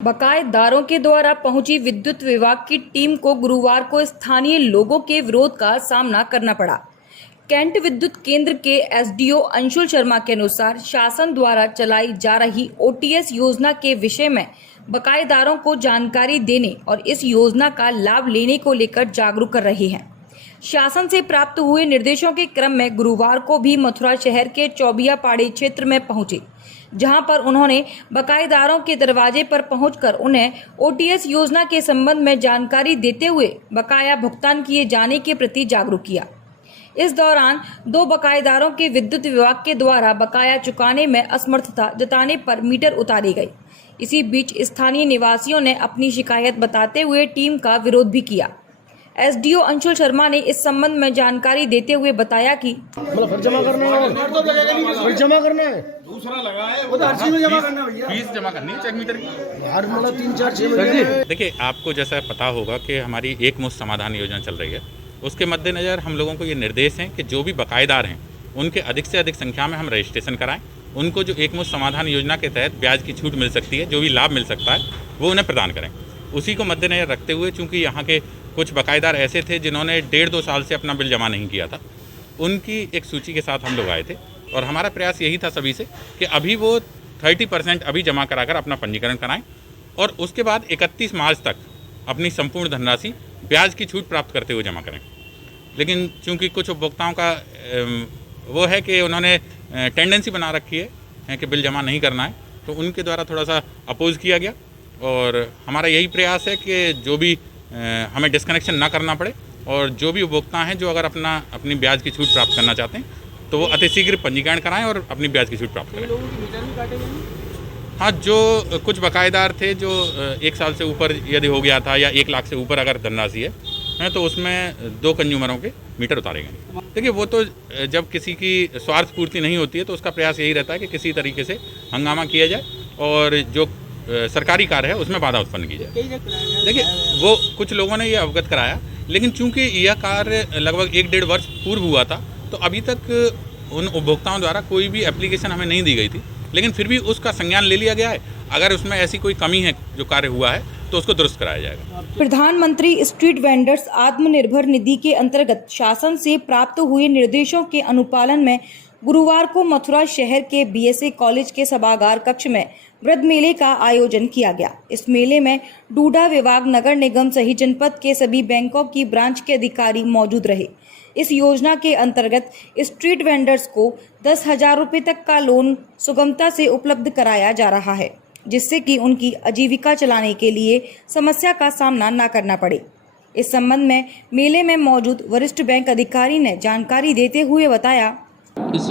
बकायेदारों के द्वारा पहुंची विद्युत विभाग की टीम को गुरुवार को स्थानीय लोगों के विरोध का सामना करना पड़ा। कैंट विद्युत केंद्र के एसडीओ अंशुल शर्मा के अनुसार शासन द्वारा चलाई जा रही ओटीएस योजना के विषय में बकायेदारों को जानकारी देने और इस योजना का लाभ लेने को लेकर जागरूक कर रहे हैं। शासन से प्राप्त हुए निर्देशों के क्रम में गुरुवार को भी मथुरा शहर के चौबिया पहाड़ी क्षेत्र में पहुंचे, जहां पर उन्होंने बकायेदारों के दरवाजे पर पहुंचकर उन्हें ओटीएस योजना के संबंध में जानकारी देते हुए बकाया भुगतान किए जाने के प्रति जागरूक किया। इस दौरान दो बकायेदारों के विद्युत विभाग के द्वारा बकाया चुकाने में असमर्थता जताने पर मीटर उतारे गए। इसी बीच स्थानीय निवासियों ने अपनी शिकायत बताते हुए टीम का विरोध भी किया। एसडीओ अंशुल शर्मा ने इस संबंध में जानकारी देते हुए बताया कि फिर जमा करना है, फिर जमा करना है, दूसरा लगा है वो तो हर चीज में जमा करना है भैया। फीस जमा करनी है चेक मीटर की। हर मतलब 3-4-6 महीने। देखिए, आपको जैसा पता होगा कि हमारी एक मुश्त समाधान योजना चल रही है। उसके मद्देनज़र हम लोगों को ये निर्देश हैं कि जो भी बकायेदार हैं उनके अधिक से अधिक संख्या में हम रजिस्ट्रेशन कराएं। उनको जो एक मुश्त समाधान योजना के तहत ब्याज की छूट मिल सकती है, जो भी लाभ मिल सकता है, वो उन्हें प्रदान करें। उसी को मद्देनज़र रखते हुए, चूँकि यहाँ के कुछ बकायेदार ऐसे थे जिन्होंने 1.5-2 साल से अपना बिल जमा नहीं किया था, उनकी एक सूची के साथ हम लोग आए थे और हमारा प्रयास यही था सभी से कि अभी वो 30% अभी जमा कराकर अपना पंजीकरण कराएं और उसके बाद 31 मार्च तक अपनी संपूर्ण धनराशि ब्याज की छूट प्राप्त करते हुए जमा करें। लेकिन चूंकि कुछ उपभोक्ताओं का वो है कि उन्होंने टेंडेंसी बना रखी है कि बिल जमा नहीं करना है, तो उनके द्वारा थोड़ा सा अपोज किया गया और हमारा यही प्रयास है कि जो भी हमें डिस्कनेक्शन ना करना पड़े और जो भी उपभोक्ता हैं जो अगर अपनी ब्याज की छूट प्राप्त करना चाहते हैं तो वो अतिशीघ्र पंजीकरण कराएं और अपनी ब्याज की छूट प्राप्त करें। हाँ, जो कुछ बकायेदार थे जो 1 साल से ऊपर यदि हो गया था या 1 लाख से ऊपर अगर धनराशि है तो उसमें 2 कंज्यूमरों के मीटर उतारे गए। देखिए, वो तो जब किसी की स्वार्थ पूर्ति नहीं होती है तो उसका प्रयास यही रहता है कि किसी तरीके से हंगामा किया जाए और जो सरकारी कार्य है उसमें बाधा उत्पन्न की जाए। देखिए, वो कुछ लोगों ने ये अवगत कराया, लेकिन चूंकि यह कार्य लगभग 1-1.5 वर्ष पूर्व हुआ था तो अभी तक उन उपभोक्ताओं द्वारा कोई भी एप्लीकेशन हमें नहीं दी गई थी, लेकिन फिर भी उसका संज्ञान ले लिया गया है। अगर उसमें ऐसी कोई कमी है जो कार्य हुआ है तो उसको दुरुस्त कराया जाएगा। प्रधानमंत्री स्ट्रीट वेंडर्स आत्मनिर्भर निधि के अंतर्गत शासन से प्राप्त हुए निर्देशों के अनुपालन में गुरुवार को मथुरा शहर के बीएसए कॉलेज के सभागार कक्ष में वृद्ध मेले का आयोजन किया गया। इस मेले में डूडा विभाग, नगर निगम सहित जनपद के सभी बैंकों की ब्रांच के अधिकारी मौजूद रहे। इस योजना के अंतर्गत स्ट्रीट वेंडर्स को 10,000 रुपये तक का लोन सुगमता से उपलब्ध कराया जा रहा है, जिससे कि उनकी आजीविका चलाने के लिए समस्या का सामना न करना पड़े। इस संबंध में मेले में मौजूद वरिष्ठ बैंक अधिकारी ने जानकारी देते हुए बताया, इस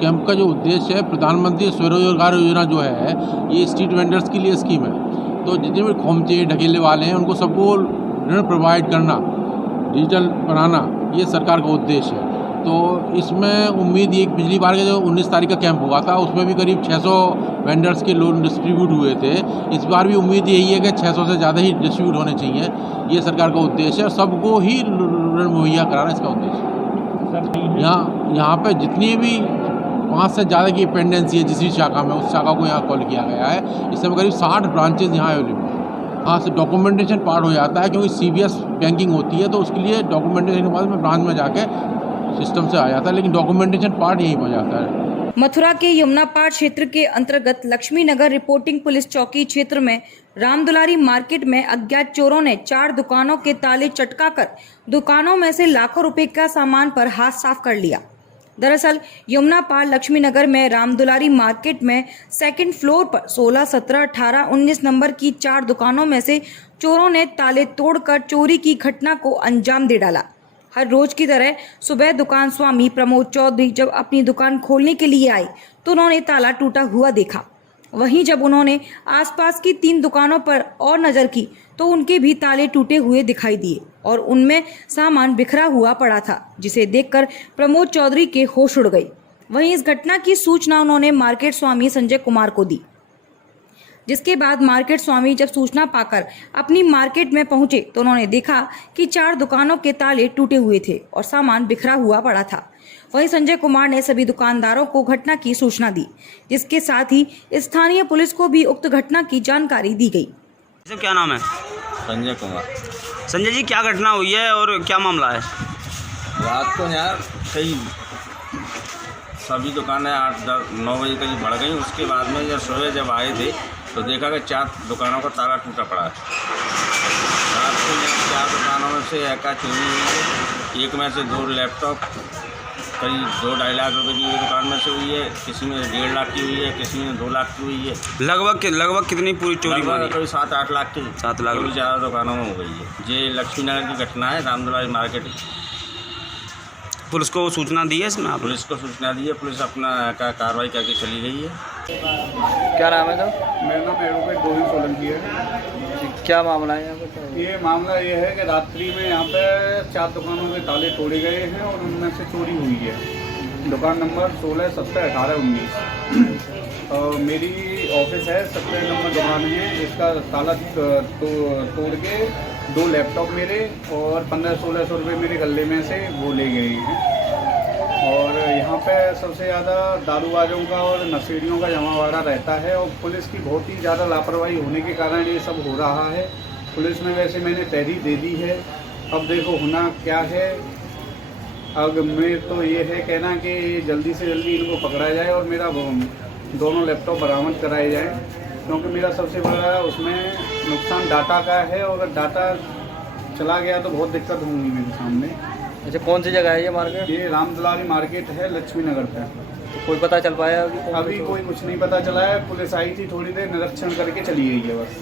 कैंप का जो उद्देश्य है, प्रधानमंत्री स्वरोजगार योजना जो है, ये स्ट्रीट वेंडर्स के लिए स्कीम है। तो जितने भी खोमचे ढकेले वाले हैं उनको सबको ऋण प्रोवाइड करना, डिजिटल बनाना, ये सरकार का उद्देश्य है। तो इसमें उम्मीद ये पिछली बार का जो 19 तारीख का कैंप हुआ था उसमें भी करीब 600 वेंडर्स के लोन डिस्ट्रीब्यूट हुए थे। इस बार भी उम्मीद यही है कि 600 से ज़्यादा ही डिस्ट्रीब्यूट होने चाहिए। ये सरकार का उद्देश्य है, सबको ही ऋण मुहैया कराना इसका उद्देश्य है। यहाँ पे जितनी भी 5 से ज़्यादा की पेंडेंसी है जिस भी शाखा में, उस शाखा को यहाँ कॉल किया गया है। इस समय करीब 60 ब्रांचेज यहाँ अवेलेबल है। हाँ, से डॉक्यूमेंटेशन पार्ट हो जाता है क्योंकि सीबीएस बैंकिंग होती है तो उसके लिए डॉक्यूमेंटेशन के बाद में ब्रांच में जाके सिस्टम से आ जाता है, लेकिन डॉक्यूमेंटेशन पार्ट यहीं हो जाता है। मथुरा के यमुना पार क्षेत्र के अंतर्गत लक्ष्मी नगर रिपोर्टिंग पुलिस चौकी क्षेत्र में रामदुलारी मार्केट में अज्ञात चोरों ने 4 दुकानों के ताले चटकाकर दुकानों में से लाखों रुपए का सामान पर हाथ साफ कर लिया। दरअसल यमुना पार लक्ष्मी नगर में रामदुलारी मार्केट में 2nd फ्लोर पर 16, 17, 18, 19 नंबर की 4 दुकानों में से चोरों ने ताले तोड़कर चोरी की घटना को अंजाम दे डाला। हर रोज की तरह सुबह दुकान स्वामी प्रमोद चौधरी जब अपनी दुकान खोलने के लिए आए तो उन्होंने ताला टूटा हुआ देखा। वहीं जब उन्होंने आसपास की 3 दुकानों पर और नजर की तो उनके भी ताले टूटे हुए दिखाई दिए और उनमें सामान बिखरा हुआ पड़ा था, जिसे देखकर प्रमोद चौधरी के होश उड़ गई। वहीं इस घटना की सूचना उन्होंने मार्केट स्वामी संजय कुमार को दी, जिसके बाद मार्केट स्वामी जब सूचना पाकर अपनी मार्केट में पहुंचे तो उन्होंने देखा कि 4 दुकानों के ताले टूटे हुए थे और सामान बिखरा हुआ पड़ा था। वहीं संजय कुमार ने सभी दुकानदारों को घटना की सूचना दी, जिसके साथ ही स्थानीय पुलिस को भी उक्त घटना की जानकारी दी गई। सर क्या नाम है? संजय कुमार। संजय जी, क्या घटना हुई है और क्या मामला है? रात को यार कई सभी दुकानें 8-9 बजे करीब बढ़ गई। उसके बाद में जब आए थे तो देखा कि 4 दुकानों का ताला टूटा पड़ा है। रात को 4 दुकानों में से एक चोरी हुई है। एक में से 2 लैपटॉप करीब 2-2.5 लाख रुपए की दुकान में से हुई है। किसी में 1.5 लाख की हुई है, किसी में 2 लाख की हुई है। लगभग कितनी पूरी चोरी हुई? करीब 7-8 लाख की 7 लाख चोरी 4 दुकानों में हो गई है। ये लक्ष्मीनगर की घटना है, रामदुलारी मार्केट। पुलिस को सूचना दी है इसमें? पुलिस को सूचना दी है, पुलिस अपना कार्रवाई करके चली गई है। क्या नाम है सर? मेरा नाम एडवोकेट गोविंद सोलंकी है। क्या मामला है यहाँ पे? ये मामला ये है कि रात्रि में यहाँ पे 4 दुकानों के ताले तोड़े गए हैं और उनमें से चोरी हुई है। दुकान नंबर 16, 17, 18, 19 और मेरी ऑफिस है 17 नंबर दुकान है। इसका ताला तोड़ के 2 लैपटॉप मेरे और 1500-1600 रुपये मेरे गले में से वो ले गए हैं। और यहाँ पे सबसे ज़्यादा दारूबाजों का और नशेड़ियों का जमावड़ा रहता है और पुलिस की बहुत ही ज़्यादा लापरवाही होने के कारण ये सब हो रहा है। पुलिस में वैसे मैंने तहरीर दे दी है, अब देखो होना क्या है। अब मेरे तो ये है कहना कि जल्दी से जल्दी इनको पकड़ा जाए और मेरा दोनों लैपटॉप बरामद कराए जाएँ, क्योंकि मेरा सबसे बड़ा उसमें नुकसान डाटा का है और अगर डाटा चला गया तो बहुत दिक्कत होंगी मेरे सामने। अच्छा, कौन सी जगह है ये मार्केट? ये रामदुलारी मार्केट है, लक्ष्मी नगर पे। तो कोई पता चल पाया अभी कोई कुछ नहीं पता चला है। पुलिस आई थी, थोड़ी देर निरीक्षण करके चली गई है बस।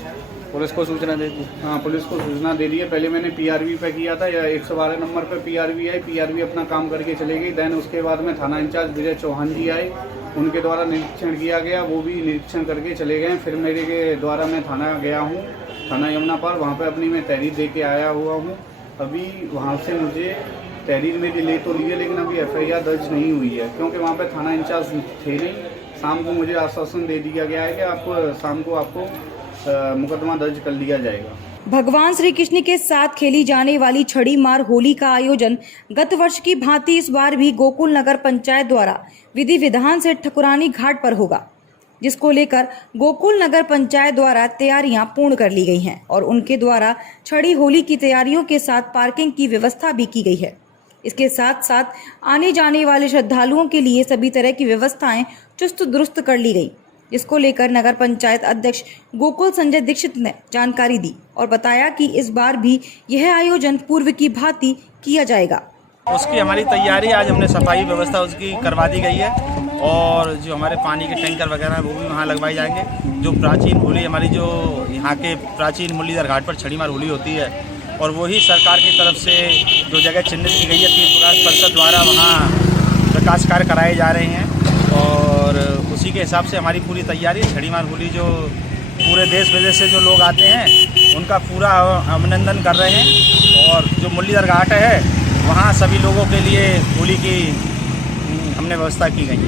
पुलिस को सूचना दे दी? हाँ, पुलिस को सूचना दे दी है। पहले मैंने PRV पे किया था, या 112 नंबर पे PRV आई, PRV अपना काम करके चले गई। देन उसके बाद में थाना इंचार्ज विजय चौहान जी आए, उनके द्वारा निरीक्षण किया गया, वो भी निरीक्षण करके चले गए। फिर मेरे के द्वारा मैं थाना गया हूँ, थाना यमुना पर, वहाँ पर अपनी मैं तहरीर दे के आया हुआ हूँ। अभी वहाँ से मुझे तहरीर मेरी ले तो ली है, लेकिन अभी FIR दर्ज नहीं हुई है, क्योंकि वहाँ पे थाना इंचार्ज थे नहीं। शाम को मुझे आश्वासन दे दिया गया है कि आपको शाम को आपको मुकदमा दर्ज कर लिया जाएगा। भगवान श्री कृष्ण के साथ खेली जाने वाली छड़ी मार होली का आयोजन गत वर्ष की भांति इस बार भी गोकुल नगर पंचायत द्वारा विधि विधान से ठकुरानी घाट पर होगा, जिसको लेकर गोकुल नगर पंचायत द्वारा तैयारियां पूर्ण कर ली गई हैं और उनके द्वारा छड़ी होली की तैयारियों के साथ पार्किंग की व्यवस्था भी की गई है। इसके साथ साथ आने जाने वाले श्रद्धालुओं के लिए सभी तरह की व्यवस्थाएं चुस्त दुरुस्त कर ली गई, जिसको लेकर नगर पंचायत अध्यक्ष गोकुल संजय दीक्षित ने जानकारी दी और बताया कि इस बार भी यह आयोजन पूर्व की भांति किया जाएगा। उसकी हमारी तैयारी, आज हमने सफाई व्यवस्था उसकी करवा दी गई है और जो हमारे पानी के टैंकर वगैरह वो भी वहाँ लगवाए जाएंगे। जो प्राचीन होली हमारी, जो यहाँ के प्राचीन मुरलीधर घाट पर छड़ी मार होली होती है और वही सरकार की तरफ से जो जगह चिन्हित की गई है तीर्थ विकास परिषद द्वारा, वहाँ विकास कार्य कराए जा रहे हैं और उसी के हिसाब से हमारी पूरी तैयारी। छड़ी मार होली जो पूरे देश विदेश से जो लोग आते हैं उनका पूरा अभिनंदन कर रहे हैं और जो मुरलीधर घाट है वहाँ सभी लोगों के लिए होली की हमने व्यवस्था की गई है।